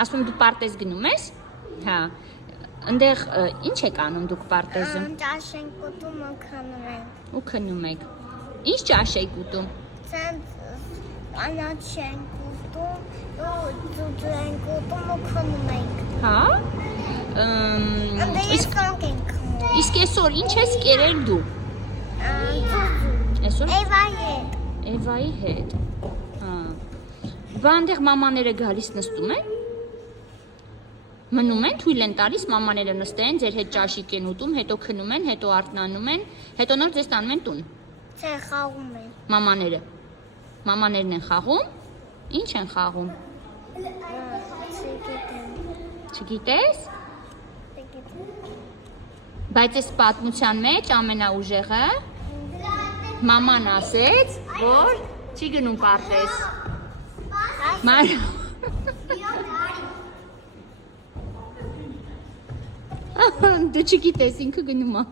Ասում դու պարտեզ գնում ես։ Հա։ Այնտեղ ինչ եք անում դուք պարտեզում։ Ճաշ ենք ուտում ու քնում ենք։ Ու քնում եք։ Ինչ ճաշ եք ուտում։ Անաչ ենք ուտում ու ձուձ ենք ուտում ու քնում ենք։ Հա։ Իսկ կանք ենք քնում։ Իսկ այսօր ինչ ես կերել դու։ Այսօր Էվայի հետ։ Էվայի հետ։ Հա։ Բա այնտեղ մամաները գալիս նստում են։ Մնում են, թույլ են տալիս մամաները նստեն, ձեր հետ ճաշիկ են ուտում, հետո քնում են, հետո արթնանում են, հետո նոր ձեզ տանում են տուն։ Չէ, խաղում են։ Մամաները։ Մամաներն են խաղում։ Ինչ են խաղում։ Չգիտես։ Բայց այս պատմության մեջ ամենաուժեղը մաման ասեց, որ չի գնում պարտեզ։ Դու չգիտես, ինքը գնում է։